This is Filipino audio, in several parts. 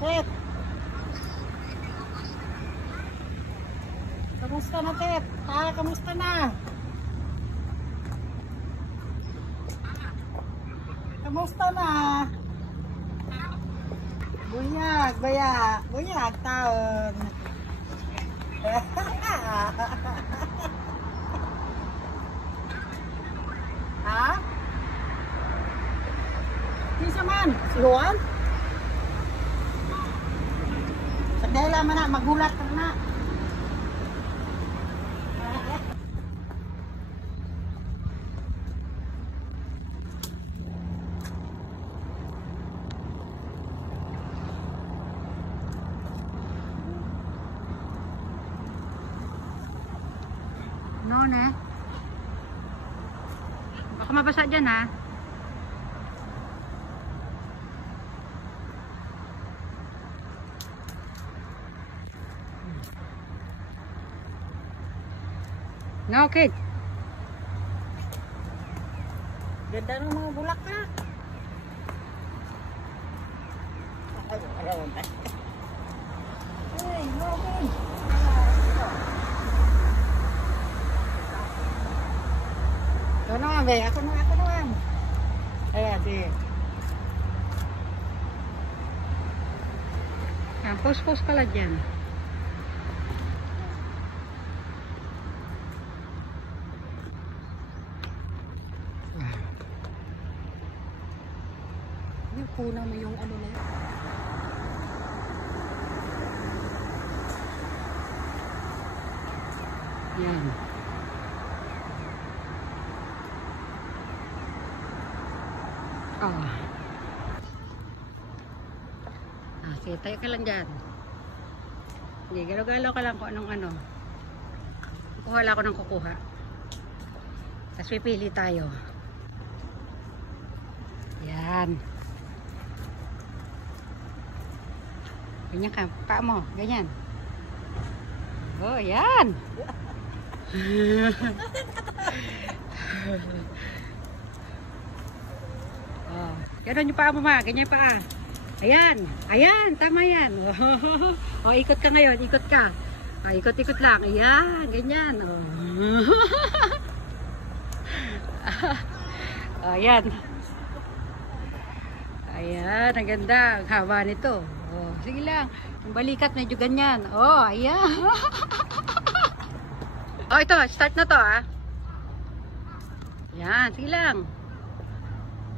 Tet. Kamusta na, Tet? Kamusta na? Kamusta na? Bunyag, baya. Bunyag, taon. Ha? Sisa man? Si Juan? Sadela man na, magulat ka na. No, ne? Baka mabasa dyan, ha? No, kid. Ganda ng mga bulaklak. Ay, Robin. Ito naman, be. Ako naman. Ayan, sige. Yan, post ka lang dyan. Yung puna mo yung ano na yun. Yan. Oh. Sige, tayo ka lang dyan. Sige, galaw-galaw ka lang kung anong ano. Kukuha lang ako ng kukuha. Tapos pipili tayo. Yan. Ganyan ka, paa mo, ganyan. Oh, yan. Oh, ganun yung paa mo, ma. Ganyan yung paa. Ayan. Ayan, tama yan. Oh, ikot ka ngayon, ikot ka. Oh, ikot-ikot lang. Ayan, ganyan. Oh. Oh, ayan. Ayan, ang ganda. Ang haba nito. Oh, sige lang. Yung balikat medyo ganyan. Oh, ayan. Oh, ito. Start na to, ah. Ayan, sige lang.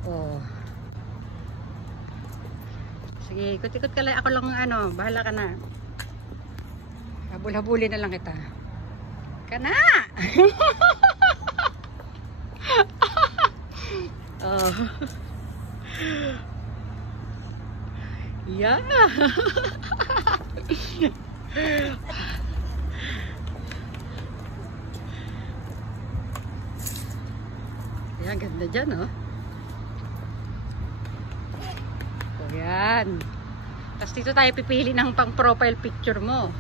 Oh. Sige, ikot-ikot ka lang. Ako lang ano. Bahala ka na. Habul-habulin na lang kita. Ka na! Oh. Yeah. Yan, ganda dyan, oh. O, yan. Tapos dito tayo pipili ng pang profile picture mo.